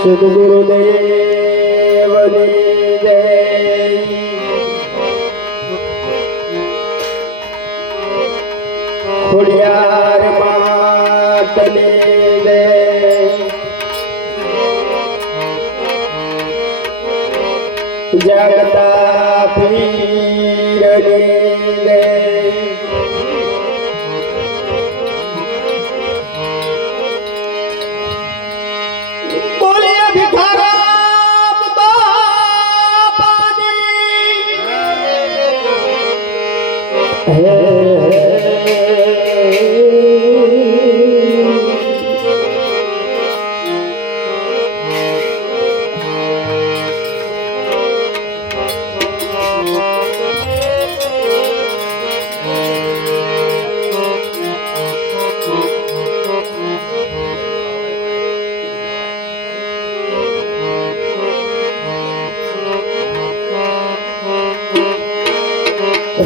સદગુરુદેવની જય ખોડિયાર માતની જય જગતા પીરની જય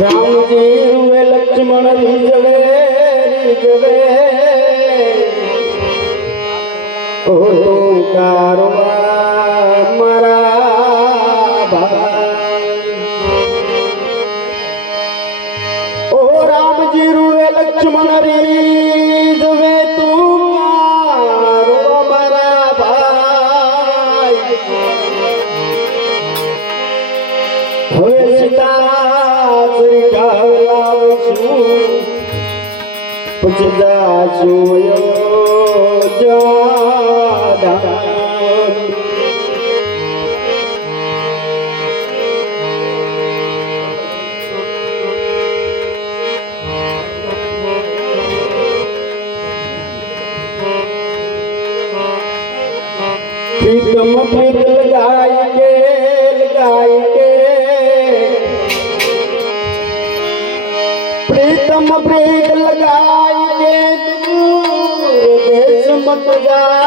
રામજી રૂએ લક્ષ્મણ ઓ તું કારવા મારા ભાઈ. ઓ રામજી રૂએ લક્ષ્મણ રીઝવે તું કારવા મારા ભાઈ. સીતાશ્રી ગાવલાવશું પછી જાશું અયોધ્યા પ્રીતમ પ્રીતમ પ્રીત લગાઈ દૂર દેશ મત જા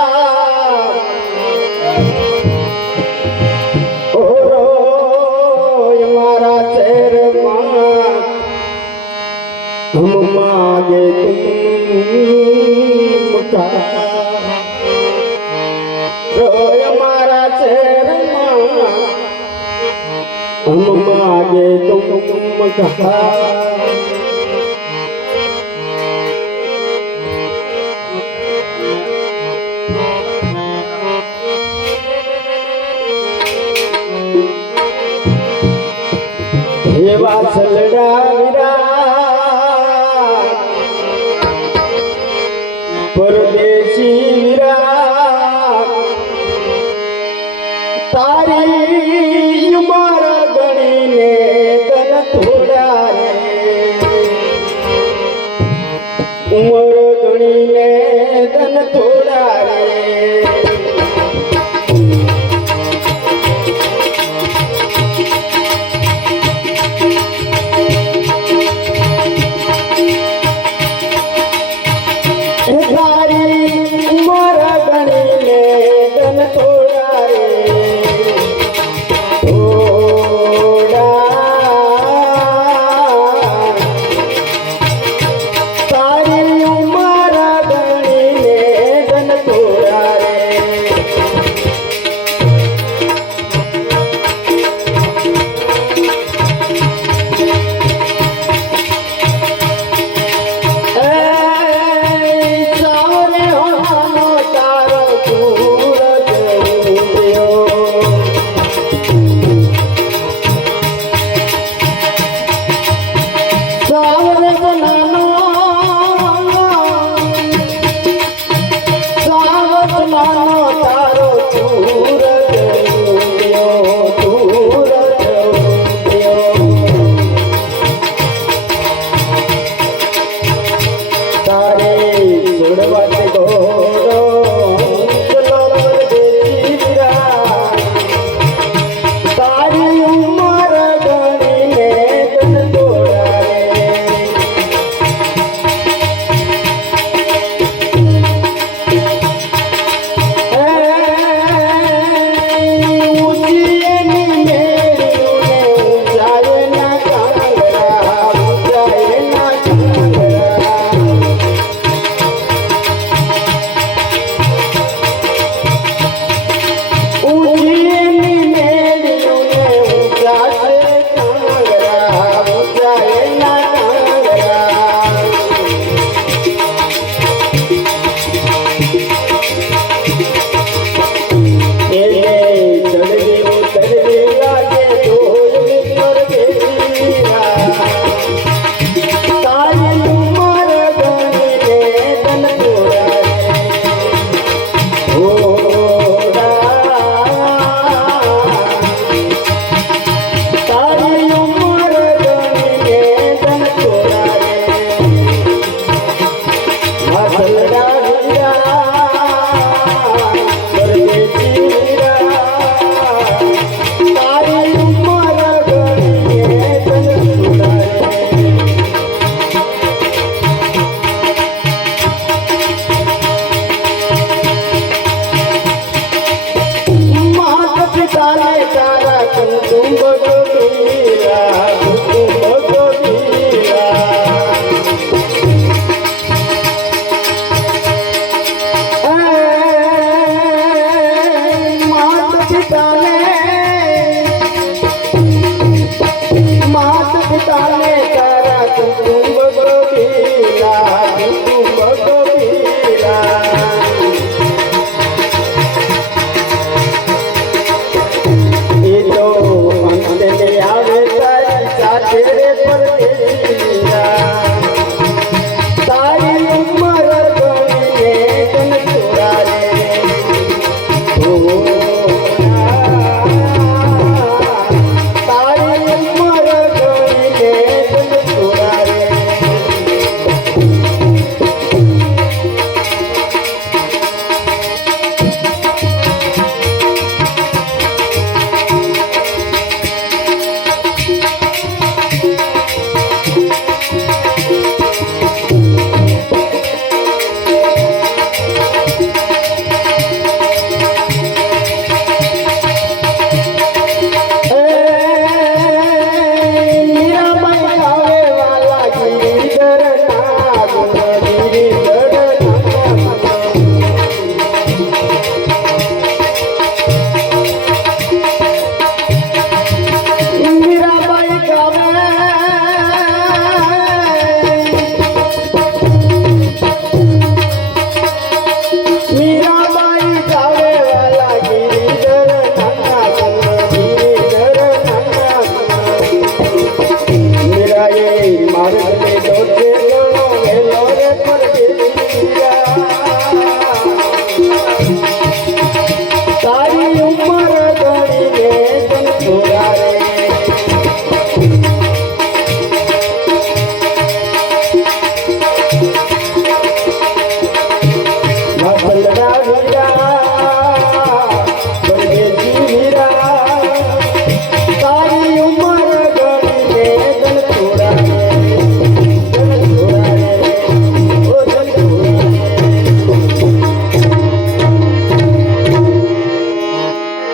મારા શહેરમાં હમ માગે રોય મારા શહેરમાં હમ માગે તુમ કહા Porque si mi राधे